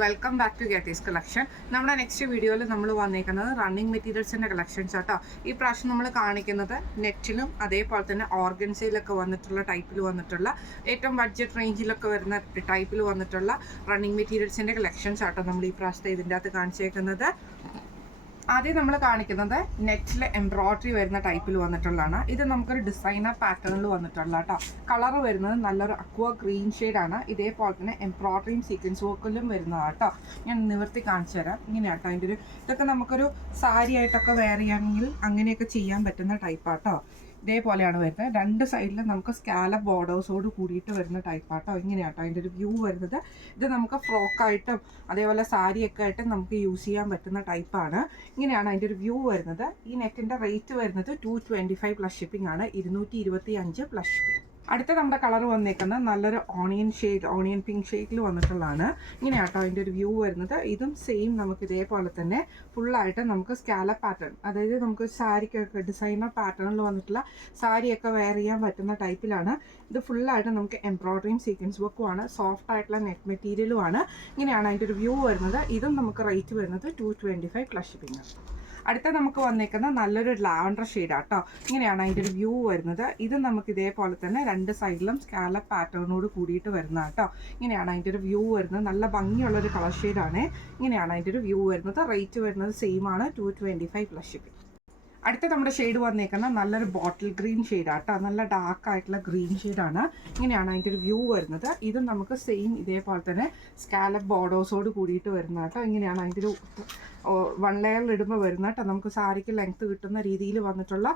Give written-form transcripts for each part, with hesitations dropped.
Welcome back to Getty's collection. നമ്മുടെ next വീഡിയോയിൽ നമ്മൾ വന്നിരിക്കുന്നത് റണ്ണിങ് മെറ്റീരിയൽസിൻ്റെ കളക്ഷൻസ് ആട്ടോ. ഈ പ്രാവശ്യം നമ്മൾ കാണിക്കുന്നത് നെറ്റിലും അതേപോലെ തന്നെ ഓർഗൻസയിലൊക്കെ വന്നിട്ടുള്ള ടൈപ്പിൽ വന്നിട്ടുള്ള ഏറ്റവും ബഡ്ജറ്റ് റേഞ്ചിലൊക്കെ വരുന്ന ടൈപ്പിൽ വന്നിട്ടുള്ള റണ്ണിങ് മെറ്റീരിയൽസിൻ്റെ കളക്ഷൻസ് ആട്ടോ നമ്മൾ ഈ പ്രാവശ്യത്തെ ഇതിൻ്റെ അകത്ത് കാണിച്ചേക്കുന്നത്. ആദ്യം നമ്മൾ കാണിക്കുന്നത് നെറ്റിൽ എംബ്രോയ്ഡറി വരുന്ന ടൈപ്പിൽ വന്നിട്ടുള്ളതാണ്. ഇത് നമുക്കൊരു ഡിസൈനർ പാറ്റേണിൽ വന്നിട്ടുള്ള കേട്ടോ. കളർ വരുന്നത് നല്ലൊരു അക്വ ഗ്രീൻ ഷെയ്ഡാണ്. ഇതേപോലെ തന്നെ എംബ്രോയ്ഡറിയും സീക്വൻസ് വർക്കിലും വരുന്നതാണ് കേട്ടോ. ഞാൻ നിവർത്തി കാണിച്ചു തരാം. ഇങ്ങനെയാട്ടോ അതിൻ്റെ ഒരു ഇതൊക്കെ നമുക്കൊരു സാരി ആയിട്ടൊക്കെ വെയർ ചെയ്യാമെങ്കിൽ അങ്ങനെയൊക്കെ ചെയ്യാൻ പറ്റുന്ന ടൈപ്പാട്ടോ. ഇതേപോലെയാണ് വരുന്നത്. രണ്ട് സൈഡിലും നമുക്ക് സ്കാലപ്പ് ബോർഡേഴ്സോട് കൂടിയിട്ട് വരുന്ന ടൈപ്പാട്ടോ. ഇങ്ങനെയാട്ടോ അതിൻ്റെ ഒരു വ്യൂ വരുന്നത്. ഇത് നമുക്ക് ഫ്രോക്കായിട്ടും അതേപോലെ സാരിയൊക്കെ ആയിട്ടും നമുക്ക് യൂസ് ചെയ്യാൻ പറ്റുന്ന ടൈപ്പാണ്. ഇങ്ങനെയാണ് അതിൻ്റെ ഒരു വ്യൂ വരുന്നത്. ഈ നെറ്റിൻ്റെ റേറ്റ് വരുന്നത് 225 പ്ലസ് ഷിപ്പിംഗ് ആണ്. 225 പ്ലസ് ഷിപ്പിംഗ്. അടുത്ത നമ്മുടെ കളർ വന്നേക്കുന്നത് നല്ലൊരു ഓണിയൻ പിങ്ക് ഷെയ്ഡിൽ വന്നിട്ടുള്ളതാണ്. ഇങ്ങനെയാട്ടോ അതിൻ്റെ ഒരു വ്യൂ വരുന്നത്. ഇതും സെയിം നമുക്ക് ഇതേപോലെ തന്നെ ഫുള്ളായിട്ട് നമുക്ക് സ്കാലപ്പ് പാറ്റേൺ, അതായത് നമുക്ക് സാരിക്കൊക്കെ ഡിസൈനർ പാറ്റേണിൽ വന്നിട്ടുള്ള സാരിയൊക്കെ വെയർ ചെയ്യാൻ പറ്റുന്ന ടൈപ്പിലാണ്. ഇത് ഫുള്ളായിട്ട് നമുക്ക് എംബ്രോയ്ഡറിയും സീക്വൻസ് വർക്കുമാണ്. സോഫ്റ്റ് ആയിട്ടുള്ള നെറ്റ് മെറ്റീരിയലുമാണ്. ഇങ്ങനെയാണ് അതിൻ്റെ ഒരു വ്യൂ വരുന്നത്. ഇതും നമുക്ക് റേറ്റ് വരുന്നത് 225 പ്ലസ് ഷിപ്പിംഗ് ആണ്. അടുത്ത നമുക്ക് വന്നേക്കുന്നത് നല്ലൊരു ലാവൻഡർ ഷെയ്ഡാട്ടോ. ഇങ്ങനെയാണ് അതിൻ്റെ ഒരു വ്യൂ വരുന്നത്. ഇത് നമുക്ക് ഇതേപോലെ തന്നെ രണ്ട് സൈഡിലും സ്കാലപ്പ് പാറ്റേണോട് കൂടിയിട്ട് വരുന്ന കേട്ടോ. ഇങ്ങനെയാണ് അതിൻ്റെ ഒരു വ്യൂ വരുന്നത്. നല്ല ഭംഗിയുള്ളൊരു കളർ ഷെയ്ഡാണ്. ഇങ്ങനെയാണ് അതിൻ്റെ ഒരു വ്യൂ വരുന്നത്. റേറ്റ് വരുന്നത് സെയിം ആണ്, 225 പ്ലസ് ഷിപ്പിംഗ്. അടുത്ത നമ്മുടെ ഷെയ്ഡ് വന്നേക്കുന്നത് നല്ലൊരു ബോട്ടിൽ ഗ്രീൻ ഷെയ്ഡാട്ടോ. നല്ല ഡാർക്ക് ആയിട്ടുള്ള ഗ്രീൻ ഷെയ്ഡാണ്. ഇങ്ങനെയാണ് അതിൻ്റെ ഒരു വ്യൂ വരുന്നത്. ഇതും നമുക്ക് സെയിം ഇതേപോലെ തന്നെ സ്കാലപ്പ് ബോർഡേഴ്സോട് കൂടിയിട്ട് വരുന്ന കേട്ടോ. ഇങ്ങനെയാണ് അതിൻ്റെ ഒരു വൺ ലെയറിൽ ഇടുമ്പോൾ വരുന്ന കേട്ടോ. നമുക്ക് സാരിക്ക് ലെങ്ത്ത് കിട്ടുന്ന രീതിയിൽ വന്നിട്ടുള്ള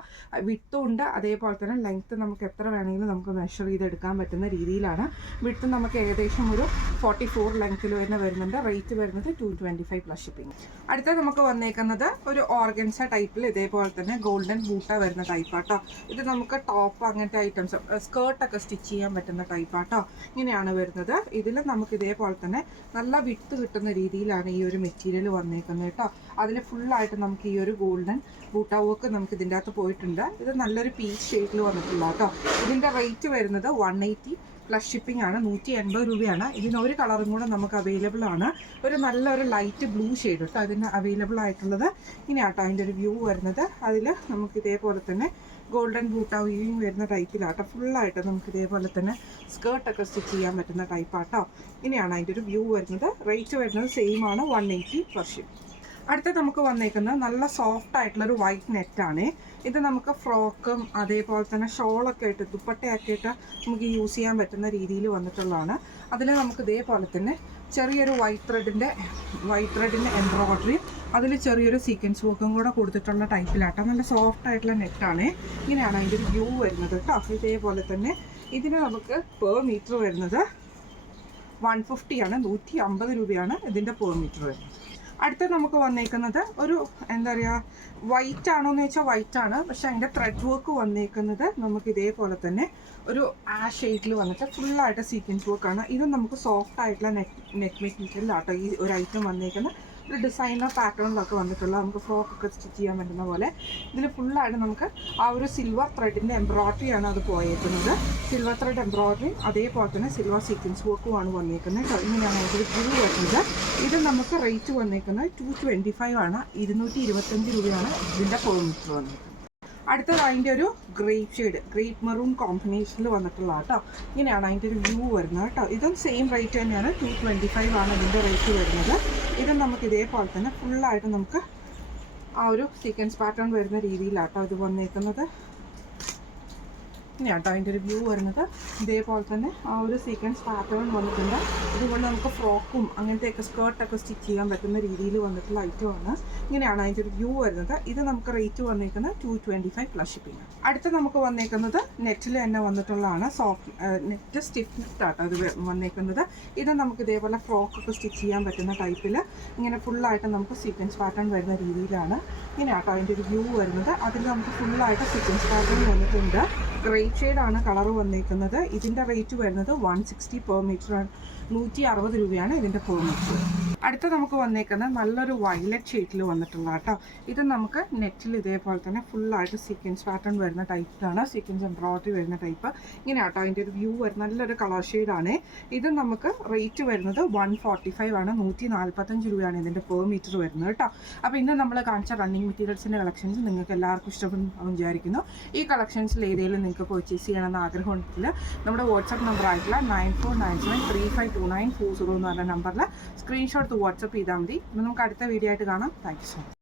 വിട്ടും ഉണ്ട്. അതേപോലെ തന്നെ ലെങ്ത്ത് നമുക്ക് എത്ര വേണമെങ്കിലും നമുക്ക് മെഷർ ചെയ്തെടുക്കാൻ പറ്റുന്ന രീതിയിലാണ്. വിട്ട് നമുക്ക് ഏകദേശം ഒരു 44 ലെങ്ത്തിൽ തന്നെ വരുന്നുണ്ട്. റേറ്റ് വരുന്നത് 225 പ്ലസ് ഷിപ്പിംഗ്. അടുത്ത നമുക്ക് വന്നേക്കുന്നത് ഒരു ഓർഗൻസ ടൈപ്പിൽ ഇതേപോലെ തന്നെ ഗോൾഡൻ ബൂട്ട വരുന്ന ടൈപ്പാട്ടോ. ഇത് നമുക്ക് ടോപ്പ് അങ്ങനത്തെ ഐറ്റംസ് സ്കേർട്ടൊക്കെ സ്റ്റിച്ച് ചെയ്യാൻ പറ്റുന്ന ടൈപ്പാട്ടോ. ഇങ്ങനെയാണ് വരുന്നത്. ഇതിൽ നമുക്ക് ഇതേപോലെ തന്നെ നല്ല വിട്ട് കിട്ടുന്ന രീതിയിലാണ് ഈ ഒരു മെറ്റീരിയൽ വന്നേക്കുന്നത് കേട്ടോ. അതിൽ ഫുള്ളായിട്ട് നമുക്ക് ഈ ഒരു ഗോൾഡൻ ബൂട്ട വർക്ക് നമുക്ക് ഇതിൻ്റെ അകത്ത് പോയിട്ടുണ്ട്. ഇത് നല്ലൊരു പീച്ച് ഷെയ്ഡിൽ വന്നിട്ടുള്ള കേട്ടോ. ഇതിൻ്റെ റേറ്റ് വരുന്നത് 180 പ്ലസ് ഷിപ്പിംഗ് ആണ്. 180 രൂപയാണ്. ഇതിനൊരു കളറും കൂടെ നമുക്ക് അവൈലബിൾ ആണ്. ഒരു നല്ലൊരു ലൈറ്റ് ബ്ലൂ ഷെയ്ഡ് കേട്ടോ അതിന് അവൈലബിൾ ആയിട്ടുള്ളത്. ഇങ്ങനെയാട്ടോ അതിൻ്റെ ഒരു വ്യൂ വരുന്നത്. അതിൽ നമുക്ക് ഇതേപോലെ തന്നെ ഗോൾഡൻ ബൂട്ട വീവിങ് വരുന്ന ടൈപ്പിലാട്ടോ. ഫുള്ളായിട്ട് നമുക്ക് ഇതേപോലെ തന്നെ സ്കേർട്ടൊക്കെ സ്റ്റിച്ച് ചെയ്യാൻ പറ്റുന്ന ടൈപ്പാട്ടോ. ഇങ്ങനെയാണ് അതിൻ്റെ ഒരു വ്യൂ വരുന്നത്. റേറ്റ് വരുന്നത് സെയിം ആണ്, 180 പ്ലസ് ഷിപ്പിംഗ്. അടുത്ത നമുക്ക് വന്നേക്കുന്നത് നല്ല സോഫ്റ്റ് ആയിട്ടുള്ളൊരു വൈറ്റ് നെറ്റാണ്. ഇത് നമുക്ക് ഫ്രോക്കും അതേപോലെ തന്നെ ഷോളൊക്കെ ആയിട്ട് ദുപ്പട്ടയൊക്കെ ആയിട്ട് നമുക്ക് യൂസ് ചെയ്യാൻ പറ്റുന്ന രീതിയിൽ വന്നിട്ടുള്ളതാണ്. അതിൽ നമുക്ക് ഇതേപോലെ തന്നെ ചെറിയൊരു വൈറ്റ് ത്രെഡിൻ്റെ എംബ്രോയ്ഡറിയും അതിൽ ചെറിയൊരു സീക്വൻസ് വർക്കും കൂടെ കൊടുത്തിട്ടുള്ള ടൈപ്പിലാട്ടോ. നല്ല സോഫ്റ്റ് ആയിട്ടുള്ള നെറ്റാണ്. ഇങ്ങനെയാണ് അതിൻ്റെ ഒരു വ്യൂ വരുന്നത് കേട്ടോ. ഇതേപോലെ തന്നെ ഇതിന് നമുക്ക് പെർ മീറ്റർ വരുന്നത് 150 ആണ്. 150 രൂപയാണ് ഇതിൻ്റെ പെർ മീറ്റർ വരുന്നത്. അടുത്ത നമുക്ക് വന്നേക്കുന്നത് ഒരു എന്താ പറയുക, വൈറ്റ് ആണോ എന്ന് ചോദിച്ചാൽ വൈറ്റ് ആണ്. പക്ഷെ അതിൻ്റെ ത്രെഡ് വർക്ക് വന്നേക്കുന്നത് നമുക്ക് ഇതേപോലെ തന്നെ ഒരു ഷെയ്ഡിൽ വന്നിട്ട് ഫുള്ളായിട്ട് സീക്വൻസ് വർക്കാണ്. ഇത് നമുക്ക് സോഫ്റ്റ് ആയിട്ടുള്ള നെറ്റ് മെറ്റീരിയലാട്ടോ ഈ ഒരു ഐറ്റം വന്നേക്കുന്നത്. ഒരു ഡിസൈനർ പാറ്റേണിലൊക്കെ വന്നിട്ടുള്ള നമുക്ക് ഫ്രോക്കൊക്കെ സ്റ്റിച്ച് ചെയ്യാൻ പറ്റുന്ന പോലെ ഇതിൽ ഫുള്ളായിട്ട് നമുക്ക് ആ ഒരു സിൽവർ ത്രെഡിൻ്റെ എംബ്രോയ്ഡറിയാണ് അത് പോയേക്കുന്നത്. സിൽവർ ത്രെഡ് എംബ്രോയ്ഡറിയും അതേപോലെ തന്നെ സിൽവർ സീക്വൻസ് വർക്കുമാണ് വന്നേക്കുന്നത് കേട്ടോ. ഇങ്ങനെയാണ് നമുക്കൊരു വ്യൂ വരുന്നത്. ഇത് നമുക്ക് റേറ്റ് വന്നേക്കുന്നത് 225 ആണ്. 225 രൂപയാണ് ഇതിൻ്റെ പെർ മീറ്റർ വന്നേക്കുന്നത്. അടുത്തത് അതിൻ്റെ ഒരു ഗ്രേപ്പ് മെറൂൺ കോമ്പിനേഷനിൽ വന്നിട്ടുള്ള കേട്ടോ. ഇങ്ങനെയാണ് അതിൻ്റെ ഒരു വ്യൂ വരുന്നത് കേട്ടോ. ഇതും സെയിം റേറ്റ് തന്നെയാണ്, 225 ആണ് ഇതിൻ്റെ റേറ്റ് വരുന്നത്. ഇത് നമുക്ക് ഇതേപോലെ തന്നെ ഫുള്ളായിട്ട് നമുക്ക് ആ ഒരു സീക്വൻസ് പാറ്റേൺ വരുന്ന രീതിയിലാട്ടോ ഇത് വന്നേക്കുന്നത്. ഇങ്ങനെയാട്ടോ അതിൻ്റെ ഒരു വ്യൂ വരുന്നത്. ഇതേപോലെ തന്നെ ആ ഒരു സീക്വൻസ് പാറ്റേൺ വന്നിട്ടുണ്ട്. ഇതുകൊണ്ട് നമുക്ക് ഫ്രോക്കും അങ്ങനത്തെയൊക്കെ സ്കേർട്ടൊക്കെ സ്റ്റിച്ച് ചെയ്യാൻ പറ്റുന്ന രീതിയിൽ വന്നിട്ടുള്ള ഐറ്റമാണ്. ഇങ്ങനെയാണ് അതിൻ്റെ ഒരു വ്യൂ വരുന്നത്. ഇത് നമുക്ക് റേറ്റ് വന്നേക്കുന്നത് 225 പ്ലസ് ഷിപ്പിംഗ്. അടുത്ത് നമുക്ക് വന്നേക്കുന്നത് നെറ്റിൽ തന്നെ വന്നിട്ടുള്ളതാണ്. നെറ്റ് സ്റ്റിഫ് നെറ്റാട്ടോ ഇത് വന്നേക്കുന്നത്. ഇത് നമുക്ക് ഇതേപോലെ ഫ്രോക്കൊക്കെ സ്റ്റിച്ച് ചെയ്യാൻ പറ്റുന്ന ടൈപ്പിൽ ഇങ്ങനെ ഫുള്ളായിട്ട് നമുക്ക് സീക്വൻസ് പാറ്റേൺ വരുന്ന രീതിയിലാണ്. ഇങ്ങനെയാട്ടോ അതിൻ്റെ ഒരു വ്യൂ വരുന്നത്. അതിൽ നമുക്ക് ഫുള്ളായിട്ട് സീക്വൻസ് പാറ്റേൺ വന്നിട്ടുണ്ട്. ഗ്രേ ഷെയ്ഡാണ് കളർ വന്നേക്കുന്നത്. ഇതിൻ്റെ റേറ്റ് വരുന്നത് 160 പെർ മീറ്റർ ആണ്. 160 രൂപയാണ് ഇതിൻ്റെ പെർ മീറ്റർ. അടുത്ത നമുക്ക് വന്നേക്കുന്നത് നല്ലൊരു വയലറ്റ് ഷെയ്ഡിൽ വന്നിട്ടുള്ള കേട്ടോ. ഇത് നമുക്ക് നെറ്റിൽ ഇതേപോലെ തന്നെ ഫുള്ളായിട്ട് സീക്വൻസ് പാറ്റേൺ വരുന്ന ടൈപ്പാണ്, സീക്വൻസ് എംബ്രോയിഡറി വരുന്ന ടൈപ്പ്. ഇങ്ങനെ കേട്ടോ അതിൻ്റെ ഒരു വ്യൂ വരുന്ന നല്ലൊരു കളർ ഷെയ്ഡാണ്. ഇത് നമുക്ക് റേറ്റ് വരുന്നത് 145 ആണ്, 145 രൂപയാണ് ഇതിൻ്റെ പെർ മീറ്റർ വരുന്നത് കേട്ടോ. അപ്പോൾ ഇന്ന് നമ്മൾ കാണിച്ച റണ്ണിങ് മെറ്റീരിയൽസിൻ്റെ കളക്ഷൻസ് നിങ്ങൾക്ക് എല്ലാവർക്കും ഇഷ്ടപ്പെടുന്നു വിചാരിക്കുന്നു. ഈ കളക്ഷൻസിൽ ഏതെങ്കിലും നിങ്ങൾക്ക് പർച്ചേസ് ചെയ്യണമെന്ന് ആഗ്രഹമുണ്ടെങ്കിൽ നമ്മുടെ വാട്സപ്പ് നമ്പർ ആയിട്ടുള്ള 9497352940 എന്ന് പറഞ്ഞ നമ്പറിൽ സ്ക്രീൻഷോട്ട് വാട്സപ്പ് ചെയ്താൽ മതി. നമുക്ക് അടുത്ത വീഡിയോ ആയിട്ട് കാണാം. Thank you so much.